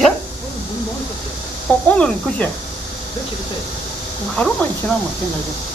예? 오늘 물 먹었었죠. 오늘은 그제 며칠 있어요. 하루만 지나면 된다죠.